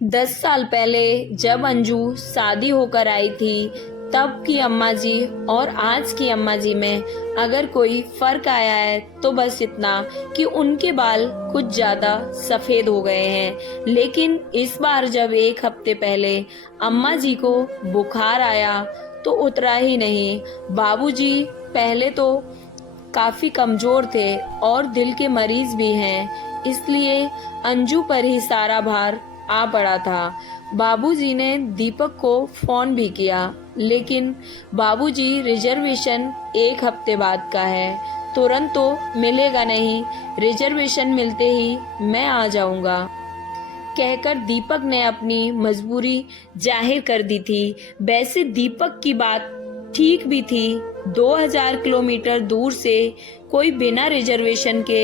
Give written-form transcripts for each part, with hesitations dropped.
10 साल पहले जब अंजू शादी होकर आई थी, तब की अम्मा जी और आज की अम्मा जी में अगर कोई फर्क आया है तो बस इतना कि उनके बाल कुछ ज्यादा सफेद हो गए हैं। लेकिन इस बार जब एक हफ्ते पहले अम्मा जी को बुखार आया तो उतरा ही नहीं। बाबूजी पहले तो काफी कमजोर थे और दिल के मरीज भी हैं, इसलिए अंजू पर ही सारा भार आ पड़ा था। बाबूजी ने दीपक को फोन भी किया, लेकिन बाबूजी रिजर्वेशन एक हफ्ते बाद का है, तुरंत तो मिलेगा नहीं, रिजर्वेशन मिलते ही मैं आ जाऊंगा कहकर दीपक ने अपनी मजबूरी जाहिर कर दी थी। वैसे दीपक की बात ठीक भी थी। 2000 किलोमीटर दूर से कोई बिना रिजर्वेशन के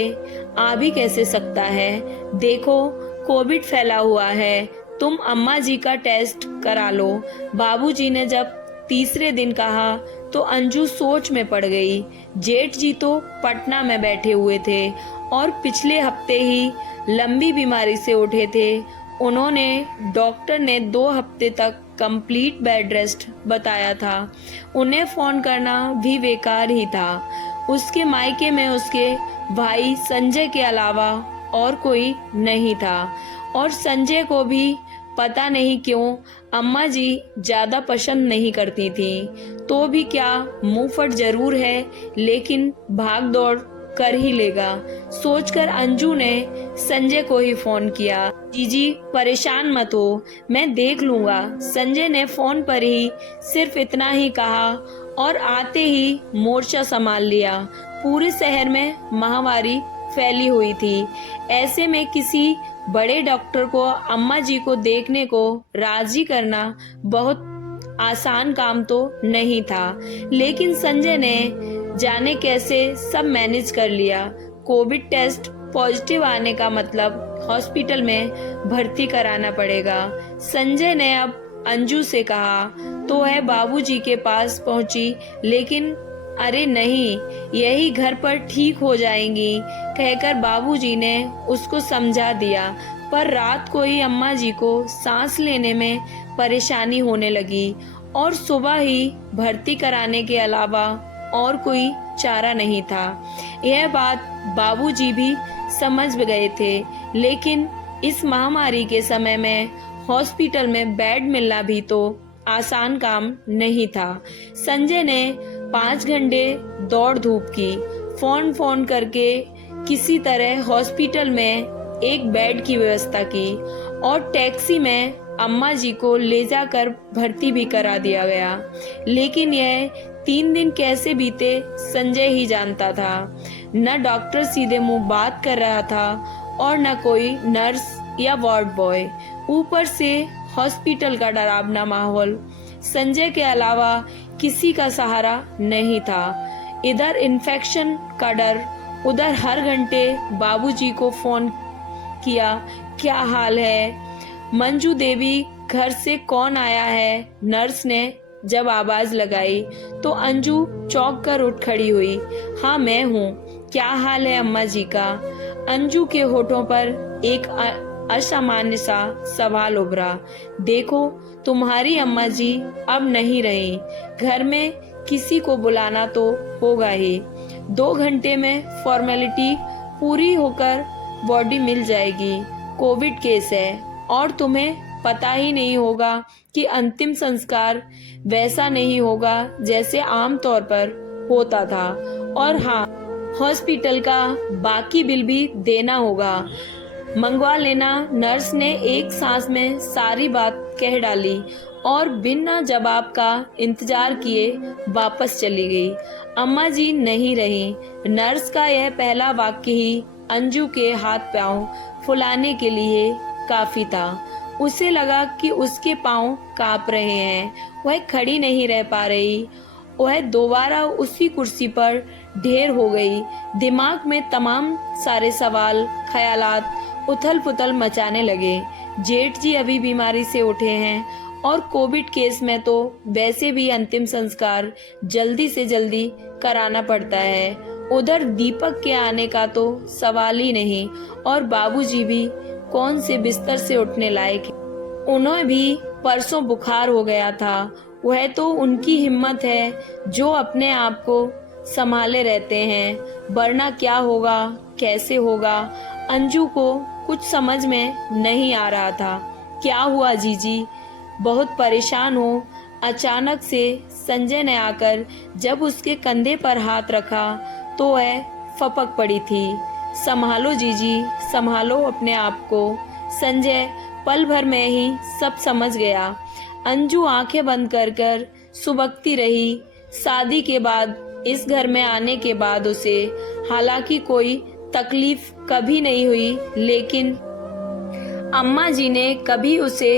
आ भी कैसे सकता है। देखो, कोविड फैला हुआ है, तुम अम्मा जी का टेस्ट करा लो। बाबूजी ने जब तीसरे दिन कहा तो अंजू सोच में पड़ गई। जेठ जी तो पटना में बैठे हुए थे और पिछले हफ्ते ही लंबी बीमारी से उठे थे। उन्होंने डॉक्टर ने 2 हफ्ते तक कंप्लीट बेड रेस्ट बताया था। उन्हें फोन करना भी बेकार ही था। उसके मायके में उसके भाई संजय के अलावा और कोई नहीं था, और संजय को भी पता नहीं क्यों अम्मा जी ज्यादा पसंद नहीं करती थी। तो भी क्या, मुंहफट जरूर है लेकिन भाग दौड़ कर ही लेगा, सोचकर अंजू ने संजय को ही फोन किया। जीजी परेशान मत हो, मैं देख लूंगा। संजय ने फोन पर ही सिर्फ इतना ही कहा और आते ही मोर्चा संभाल लिया। पूरे शहर में महामारी फैली हुई थी। ऐसे में किसी बड़े डॉक्टर को अम्मा जी को देखने को राजी करना बहुत आसान काम तो नहीं था, लेकिन संजय ने जाने कैसे सब मैनेज कर लिया। कोविड टेस्ट पॉजिटिव आने का मतलब हॉस्पिटल में भर्ती कराना पड़ेगा। संजय ने अब अंजू से कहा तो वह बाबूजी के पास पहुंची, लेकिन अरे नहीं, यही घर पर ठीक हो जाएंगी कहकर बाबूजी ने उसको समझा दिया। पर रात को ही अम्मा जी को सांस लेने में परेशानी होने लगी और सुबह ही भर्ती कराने के अलावा और कोई चारा नहीं था। यह बात बाबूजी भी समझ गए थे, लेकिन इस महामारी के समय में हॉस्पिटल में बेड मिलना भी तो आसान काम नहीं था। संजय ने 5 घंटे दौड़ धूप की, फोन करके किसी तरह हॉस्पिटल में एक बेड की व्यवस्था की और टैक्सी में अम्मा जी को ले जाकर भर्ती भी करा दिया गया। लेकिन यह 3 दिन कैसे बीते संजय ही जानता था। न डॉक्टर सीधे मुंह बात कर रहा था और न कोई नर्स या वार्ड बॉय। ऊपर से हॉस्पिटल का डरावना माहौल। संजय के अलावा किसी का सहारा नहीं था। इधर इन्फेक्शन का डर, उधर हर घंटे बाबूजी को फोन किया, क्या हाल है, मंजू देवी घर से कौन आया है। नर्स ने जब आवाज लगाई तो अंजू चौंक कर उठ खड़ी हुई। हाँ मैं हूँ, क्या हाल है अम्मा जी का। अंजू के होठों पर एक असामान्य सा सवाल उभरा। देखो, तुम्हारी अम्मा जी अब नहीं रही, घर में किसी को बुलाना तो होगा ही। 2 घंटे में फॉर्मेलिटी पूरी होकर बॉडी मिल जाएगी। कोविड केस है और तुम्हें पता ही नहीं होगा कि अंतिम संस्कार वैसा नहीं होगा जैसे आम तौर पर होता था। और हाँ, हॉस्पिटल का बाकी बिल भी देना होगा, मंगवा लेना। नर्स ने एक सांस में सारी बात कह डाली और बिना जवाब का इंतजार किए वापस चली गई। अम्मा जी नहीं रही। नर्स का यह पहला वाक्य ही अंजू के हाथ पांव फुलाने के लिए काफी था। उसे लगा कि उसके पांव कांप रहे हैं, वह खड़ी नहीं रह पा रही। वह दोबारा उसी कुर्सी पर ढेर हो गई। दिमाग में तमाम सारे सवाल, ख्यालात उथल पुथल मचाने लगे। जेठ जी अभी बीमारी से उठे हैं और कोविड केस में तो वैसे भी अंतिम संस्कार जल्दी से जल्दी कराना पड़ता है। उधर दीपक के आने का तो सवाल ही नहीं, और बाबूजी भी कौन से बिस्तर से उठने लायक है। उन्हें भी परसों बुखार हो गया था। वह तो उनकी हिम्मत है जो अपने आप को संभाले रहते हैं, वरना क्या होगा, कैसे होगा। अंजू को कुछ समझ में नहीं आ रहा था। क्या हुआ जीजी, बहुत परेशान हो? अचानक से संजय ने आकर जब उसके कंधे पर हाथ रखा तो वह फपक पड़ी थी। संभालो जीजी, संभालो अपने आप को। संजय पल भर में ही सब समझ गया। अंजू आंखें बंद कर कर सुबकती रही। शादी के बाद, इस घर में आने के बाद उसे हालांकि कोई तकलीफ कभी नहीं हुई, लेकिन अम्मा जी ने कभी उसे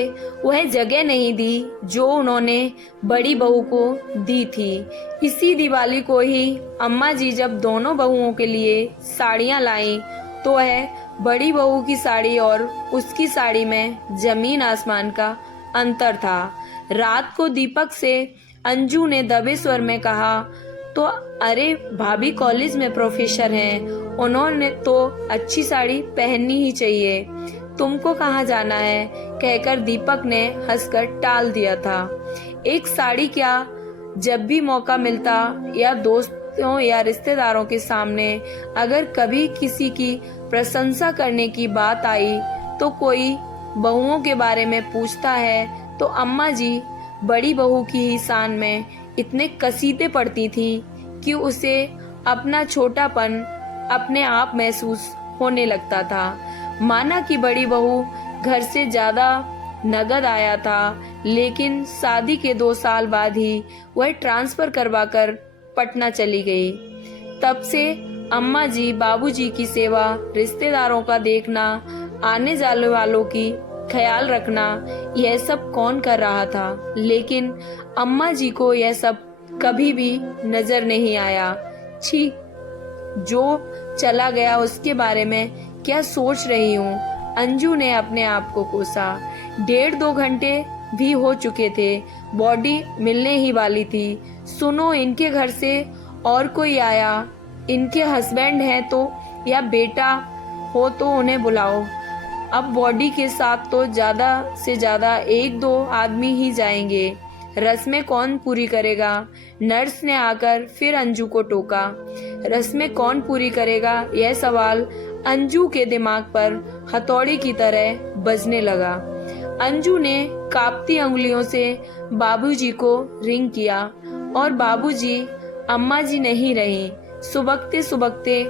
वह जगह नहीं दी जो उन्होंने बड़ी बहू को दी थी। इसी दिवाली को ही अम्मा जी जब दोनों बहुओं के लिए साड़ियाँ लाईं तो वह बड़ी बहू की साड़ी और उसकी साड़ी में जमीन आसमान का अंतर था। रात को दीपक से अंजू ने दबे स्वर में कहा तो अरे भाभी कॉलेज में प्रोफेसर हैं, उन्होंने तो अच्छी साड़ी पहननी ही चाहिए, तुमको कहाँ जाना है, कहकर दीपक ने हंसकर टाल दिया था। एक साड़ी क्या, जब भी मौका मिलता या दोस्तों या रिश्तेदारों के सामने अगर कभी किसी की प्रशंसा करने की बात आई तो कोई बहुओं के बारे में पूछता है तो अम्मा जी बड़ी बहू की ही शान में इतने कसीदे पड़ती थी कि उसे अपना छोटापन अपने आप महसूस होने लगता था। माना कि बड़ी बहू घर से ज्यादा नगद आया था, लेकिन शादी के 2 साल बाद ही वह ट्रांसफर करवाकर पटना चली गई। तब से अम्मा जी बाबूजी की सेवा, रिश्तेदारों का देखना, आने जाने वालों की ख्याल रखना, यह सब कौन कर रहा था। लेकिन अम्मा जी को यह सब कभी भी नजर नहीं आया। छी, जो चला गया उसके बारे में क्या सोच रही हूँ, अंजू ने अपने आप को कोसा। 1.5-2 घंटे भी हो चुके थे, बॉडी मिलने ही वाली थी। सुनो, इनके घर से और कोई आया, इनके हस्बैंड हैं तो या बेटा हो तो उन्हें बुलाओ। अब बॉडी के साथ तो ज्यादा से ज्यादा 1-2 आदमी ही जाएंगे, रस्में कौन पूरी करेगा। नर्स ने आकर फिर अंजू को टोका। रस्में कौन पूरी करेगा, यह सवाल अंजू के दिमाग पर हथौड़ी की तरह बजने लगा। अंजू ने कांपती उंगलियों से बाबूजी को रिंग किया और बाबूजी, अम्मा जी नहीं रही। सुबकते सुबकते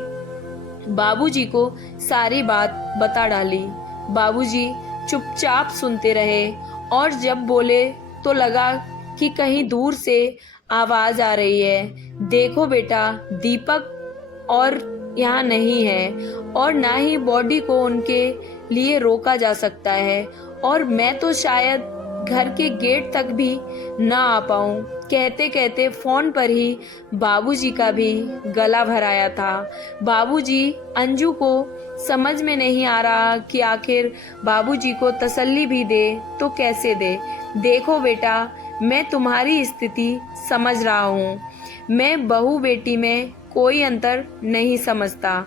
बाबूजी को सारी बात बता डाली। बाबूजी चुपचाप सुनते रहे और जब बोले तो लगा कि कहीं दूर से आवाज आ रही है। देखो बेटा, दीपक और यहाँ नहीं है और ना ही बॉडी को उनके लिए रोका जा सकता है, और मैं तो शायद घर के गेट तक भी ना आ पाऊं। कहते कहते फोन पर ही बाबूजी का भी गला भराया था। बाबूजी, अंजू को समझ में नहीं आ रहा कि आखिर बाबूजी को तसल्ली भी दे तो कैसे दे। देखो बेटा, मैं तुम्हारी स्थिति समझ रहा हूँ, मैं बहू बेटी में कोई अंतर नहीं समझता,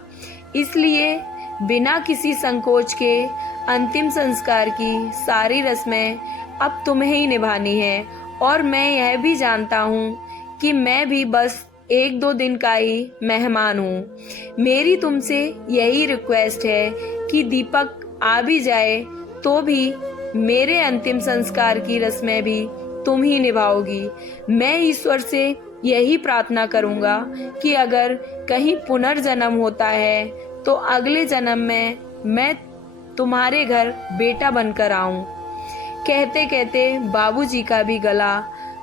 इसलिए बिना किसी संकोच के अंतिम संस्कार की सारी रस्में अब तुम्हें ही निभानी है। और मैं यह भी जानता हूँ कि मैं भी बस 1-2 दिन का ही मेहमान हूँ। मेरी तुमसे यही रिक्वेस्ट है कि दीपक आ भी जाए तो भी मेरे अंतिम संस्कार की रस्में भी तुम ही निभाओगी। मैं ईश्वर से यही प्रार्थना करूँगा कि अगर कहीं पुनर्जन्म होता है तो अगले जन्म में मैं तुम्हारे घर बेटा बनकर आऊं। कहते कहते बाबूजी का भी गला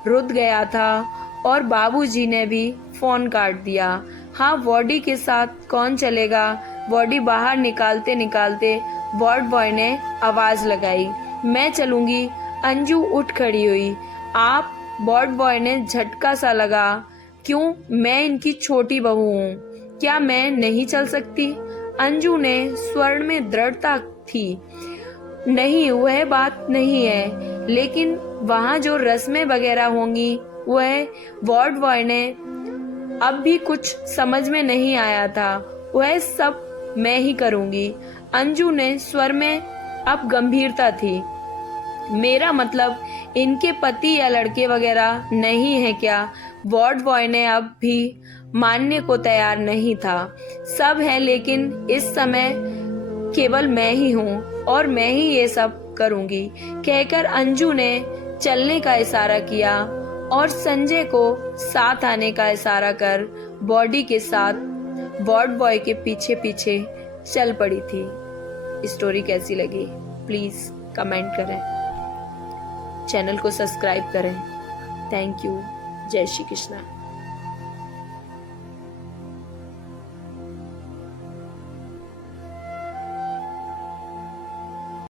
रुध गया था और बाबूजी ने भी फोन काट दिया। हाँ, बॉडी के साथ कौन चलेगा। बॉडी बाहर निकालते निकालते वार्ड बॉय ने आवाज लगाई, मैं चलूंगी। अंजू उठ खड़ी हुई। आप? वार्ड बॉय ने झटका सा लगा। क्यों, मैं इनकी छोटी बहू हूँ, क्या मैं नहीं चल सकती? अंजू ने स्वर में दृढ़ता थी। नहीं, वह बात नहीं है, लेकिन वहाँ जो रस्में वगैरह होंगी वह, वार्ड बॉय ने अब भी कुछ समझ में नहीं आया था, वह सब मैं ही करूँगी। अंजू ने स्वर में अब गंभीरता थी। मेरा मतलब इनके पति या लड़के वगैरह नहीं है क्या? वार्ड बॉय ने अब भी मानने को तैयार नहीं था। सब है, लेकिन इस समय केवल मैं ही हूँ और मैं ही ये सब करूंगी, कहकर अंजू ने चलने का इशारा किया और संजय को साथ आने का इशारा कर बॉडी के साथ वार्ड बॉय के पीछे पीछे चल पड़ी थी। स्टोरी कैसी लगी प्लीज कमेंट करें, चैनल को सब्सक्राइब करें। Thank you. जय श्री कृष्णा।